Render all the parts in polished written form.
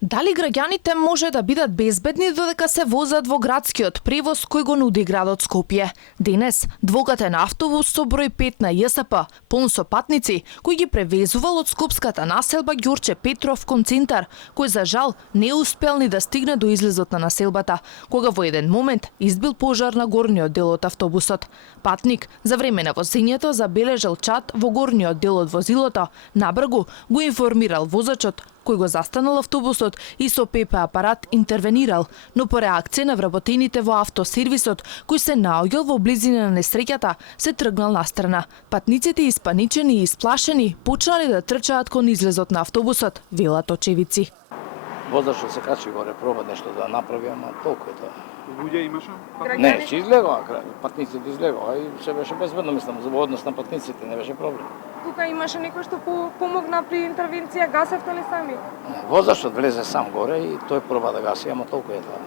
Дали граѓаните може да бидат безбедни додека се возат во градскиот превоз кој го нуди градот Скопје? Денес, двокатен автобус со број 5 на ЈСП, полн со патници, кој ги превезувал од скопската населба Ѓурче Петров кон центар, кој за жал не успел ни да стигне до излезот на населбата, кога во еден момент избил пожар на горниот дел од автобусот. Патник за време на возењето забележал чад во горниот дел од возилото, набргу го информирал возачот, кој го застанал автобусот и со ПП апарат интервенирал, но по реакција на вработените во автосервисот, кој се наоѓал во близина на несреќата, се тргнал настрана. Патниците испаничени и исплашени почнали да трчаат кон излезот на автобусот, велат очевици. Возачот се качи горе, проба нешто да направи, ама толку е тоа. Луѓе имаше? Не, че излегува, патниците излегува и се беше безбедно, мислам, за однос на патниците не беше проблем. Тука имаше некој што помогна при интервенција, гасевте ли сами? Возачот влезе сам горе и тој проба да гаси, ама толку е тоа.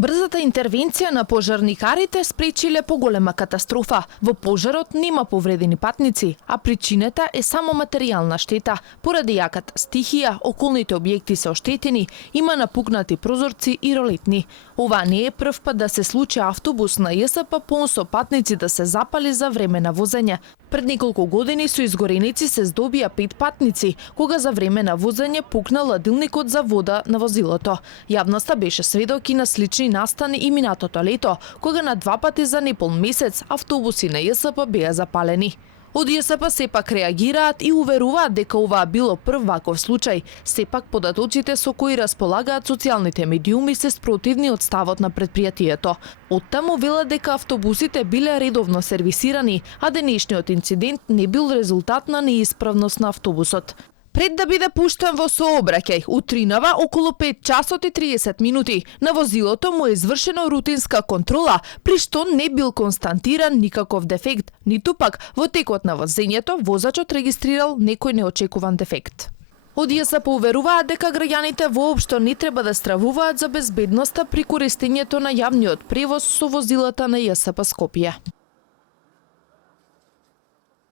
Брзата интервенција на пожарникарите спречиле поголема катастрофа. Во пожарот нема повредени патници, а причината е само материјална штета. Поради јаката стихија, околните објекти се оштетени, има напукнати прозорци и ролетни. Ова не е прв пат да се случи автобус на ЈСП полн со патници да се запали за време на возење. Пред неколку години со изгореници се здобија 5 патници, кога за време на возење пукна ладилникот за вода на возилото. Јавноста беше сведок и на слични настани и минатото лето, кога на 2 пати за неполн месец автобуси на ЈСП беа запалени. Од ЈСП сепак реагираат и уверуваат дека ова било прв ваков случај. Сепак податоците со кои располагаат социјалните медиуми се спротивни од ставот на претпријатието. Оттаму велат дека автобусите биле редовно сервисирани, а денешниот инцидент не бил резултат на неисправност на автобусот. Пред да биде пуштен во сообраќај, утринава околу 5 часот и 30 минути, на возилото му е извршено рутинска контрола, при што не бил констатиран никаков дефект, ниту пак во текот на возењето возачот регистрирал некој неочекуван дефект. Од ЈСП уверуваат дека граѓаните воопшто не треба да стравуваат за безбедноста при користењето на јавниот превоз со возилата на ЈСП Скопје.